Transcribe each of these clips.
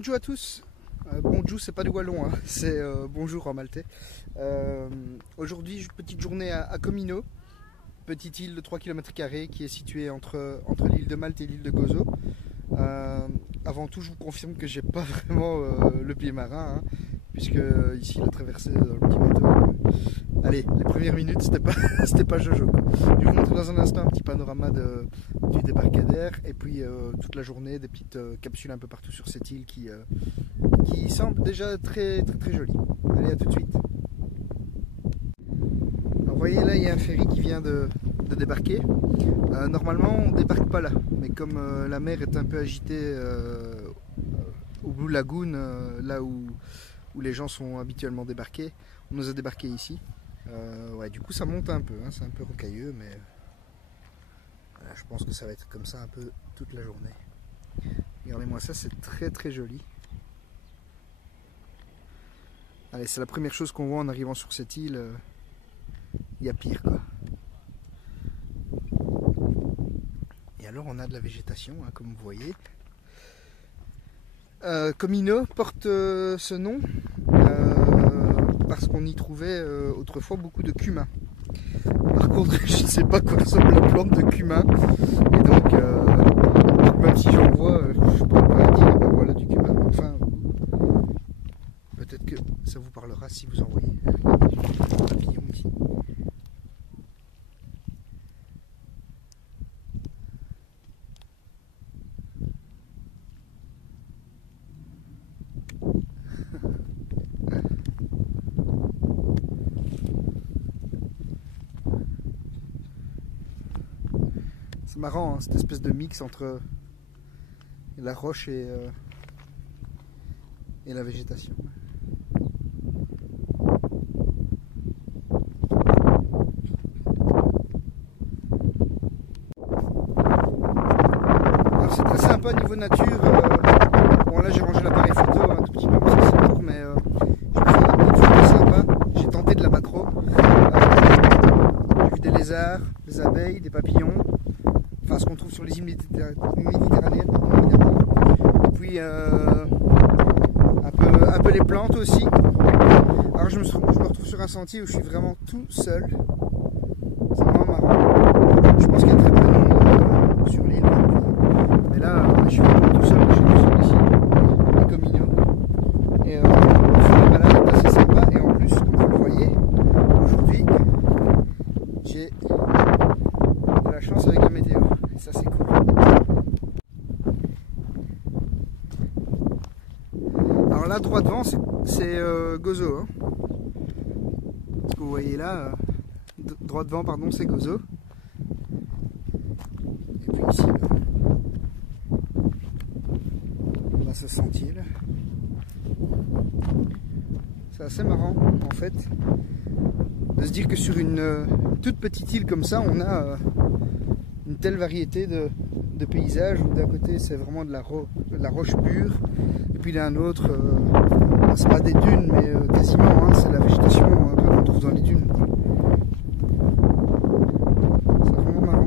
Bonjour à tous. Bonjour, c'est pas du wallon, hein. C'est bonjour en maltais. Aujourd'hui, petite journée à Comino, petite île de 3 km² qui est située entre l'île de Malte et l'île de Gozo. Avant tout, je vous confirme que j'ai pas vraiment le pied marin, hein, puisque ici la traversée dans le petit bateau. Allez, les premières minutes, c'était pas jojo. Je vais vous montrer dans un instant un petit panorama du débarcadère et puis toute la journée des petites capsules un peu partout sur cette île qui semble déjà très jolie. Allez, à tout de suite. Alors, vous voyez là, il y a un ferry qui vient de débarquer. Normalement, on ne débarque pas là, mais comme la mer est un peu agitée au Blue Lagoon, là où les gens sont habituellement débarqués, on nous a débarqué ici. Ouais, du coup ça monte un peu, hein, c'est un peu rocailleux, mais voilà, je pense que ça va être comme ça un peu toute la journée. Regardez-moi ça, c'est très joli. Allez, c'est la première chose qu'on voit en arrivant sur cette île. Il y a pire, quoi. Et alors on a de la végétation, hein, comme vous voyez. Comino porte ce nom parce qu'on y trouvait autrefois beaucoup de cumin. Par contre, je ne sais pas quoi ressemble la plante de cumin. Et donc, même si j'en vois, je ne pourrais pas dire, ben voilà du cumin. Enfin, peut-être que ça vous parlera si vous en voyez. Regardez, j'ai un papillon ici. C'est marrant, hein, cette espèce de mix entre la roche et la végétation. Alors c'est très sympa niveau nature. Bon là j'ai rangé l'appareil photo un tout petit peu parce que c'est lourd, mais je me fais des petites photos sympas. J'ai tenté de la macro. J'ai vu des lézards, des abeilles, des papillons. Enfin, ce qu'on trouve sur les îles méditerranéennes, évidemment. Et puis un peu les plantes aussi. Alors je me retrouve sur un sentier où je suis vraiment tout seul. C'est vraiment marrant. Je pense qu'il y a très peu de monde sur l'île. Mais là, je suis vraiment tout seul. Je suis tout seul ici, à Comino. Et la balade est assez sympa. Et en plus, comme vous le voyez, aujourd'hui, j'ai de la chance avec la météo. Et ça, c'est cool. Alors là, droit devant, c'est Gozo. Hein. Ce que vous voyez là, droit devant, pardon, c'est Gozo. Et puis ici, on a ce sentier là. C'est assez marrant, en fait, de se dire que sur une toute petite île comme ça, on a une telle variété de paysages où d'un côté c'est vraiment de la roche pure, et puis d'un autre, c'est pas des dunes, mais quasiment, hein, c'est la végétation un peu qu'on trouve dans les dunes. C'est vraiment marrant.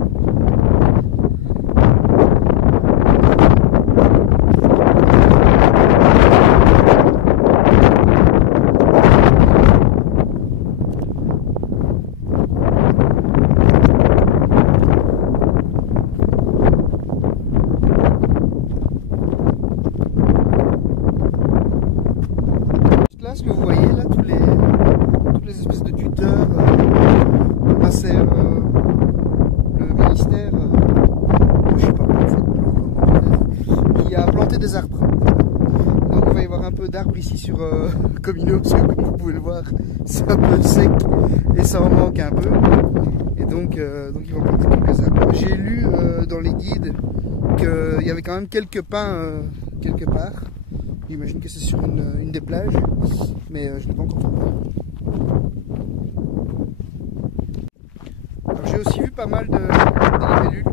Là, ce que vous voyez, là, toutes les espèces de tuteurs, c'est le ministère, je sais pas comment on fait, qui a planté des arbres. Donc il va y avoir un peu d'arbres ici sur Comino, parce que comme vous pouvez le voir, c'est un peu sec et ça en manque un peu. Et donc ils vont planter quelques arbres. J'ai lu dans les guides qu'il y avait quand même quelques pins quelque part. J'imagine que c'est sur une des plages, mais je n'ai pas encore trouvé. Alors j'ai aussi vu pas mal de libellules,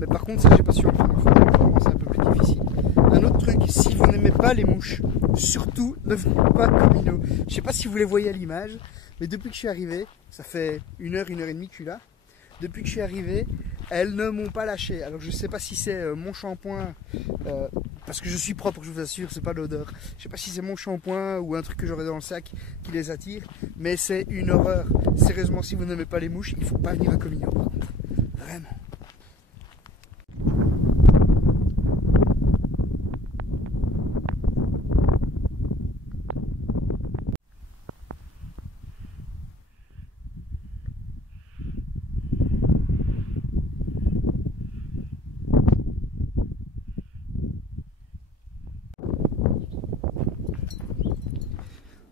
mais par contre ça j'ai pas su en prendre en photo, c'est un peu plus difficile. Un autre truc, si vous n'aimez pas les mouches, surtout ne venez pas à Comino. Je sais pas si vous les voyez à l'image, mais depuis que je suis arrivé, ça fait une heure et demie que je suis là, depuis que je suis arrivé, elles ne m'ont pas lâché. Alors je sais pas si c'est mon shampoing, parce que je suis propre, je vous assure, c'est pas l'odeur. Je sais pas si c'est mon shampoing ou un truc que j'aurai dans le sac qui les attire, mais c'est une horreur. Sérieusement, si vous n'aimez pas les mouches, il faut pas venir à Comino, par contre. Vraiment.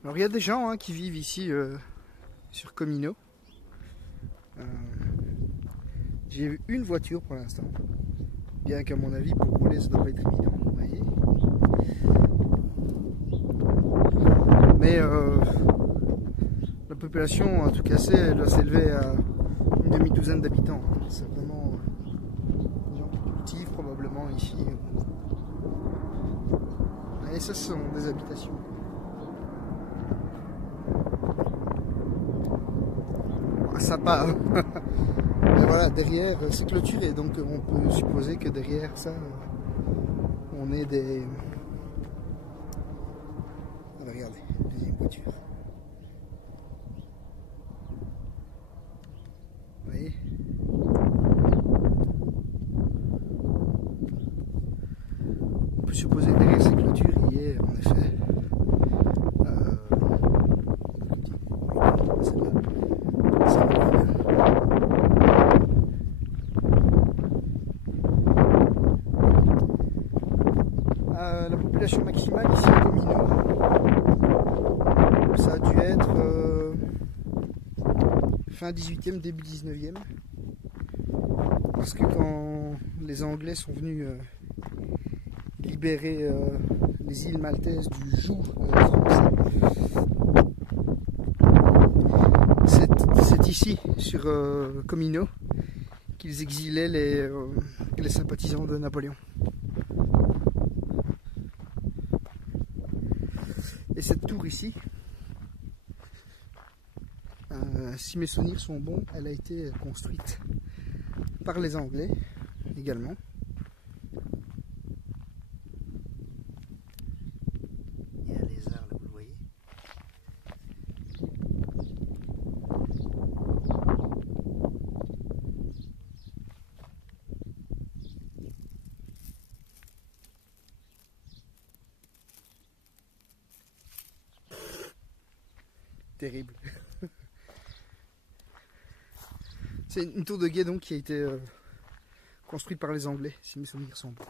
Alors il y a des gens qui vivent ici sur Comino. J'ai vu une voiture pour l'instant. Bien qu'à mon avis, pour rouler, ça doit pas être évident. Vous voyez. Mais la population, en tout cas, elle doit s'élever à une demi-douzaine d'habitants. C'est vraiment des gens qui cultivent probablement ici. Et ça, ce sont des habitations. Ça part. Mais voilà, derrière, c'est clôturé, donc on peut supposer que derrière ça, on est des... Regardez, deuxième voiture. Vous voyez? On peut supposer que derrière ces clôtures, il y a en effet... la population maximale ici à Comino, ça a dû être fin 18e, début 19e, parce que quand les Anglais sont venus libérer les îles maltaises du joug français, c'est ici, sur Comino, qu'ils exilaient les sympathisants de Napoléon. Et cette tour ici, si mes souvenirs sont bons, elle a été construite par les Anglais également. Il y a un lézard là, vous le voyez. Terrible. C'est une tour de guet donc qui a été construite par les Anglais, si mes souvenirs sont bons.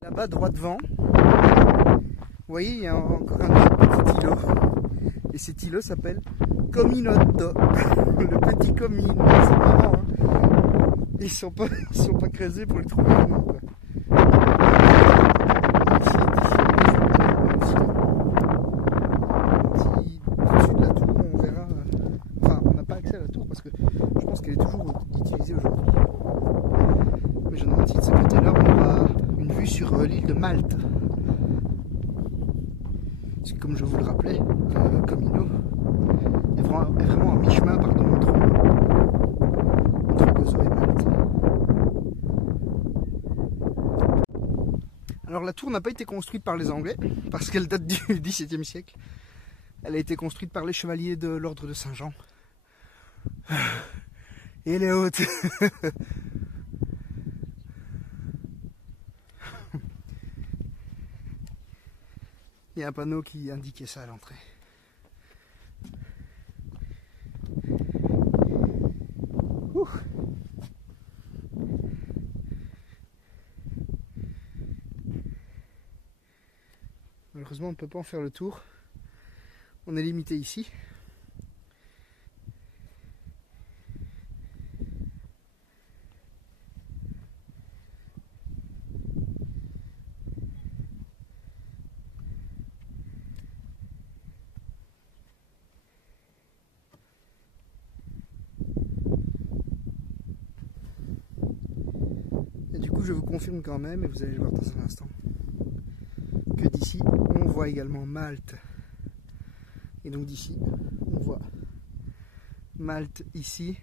Là-bas, droit devant, vous voyez, il y a encore un autre petit îlot. Et cet îlot s'appelle Cominotto, le petit Comino. C'est marrant, hein. Ils sont pas creusés pour le trouver vraiment, quoi. Parce que je pense qu'elle est toujours utilisée aujourd'hui. Mais je me demande si de ce côté-là on aura une vue sur l'île de Malte. Parce que comme je vous le rappelais, Comino est vraiment à mi-chemin entre Gozo et Malte. Alors la tour n'a pas été construite par les Anglais, parce qu'elle date du XVIIe siècle. Elle a été construite par les chevaliers de l'ordre de Saint-Jean. Et elle est haute. Il y a un panneau qui indiquait ça à l'entrée. Malheureusement, on ne peut pas en faire le tour. On est limité ici. Et du coup, je vous confirme quand même, et vous allez le voir dans un instant, que d'ici, on voit également Malte. Et donc d'ici, on voit Malte ici.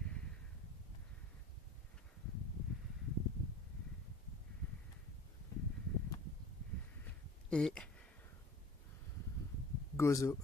Et Gozo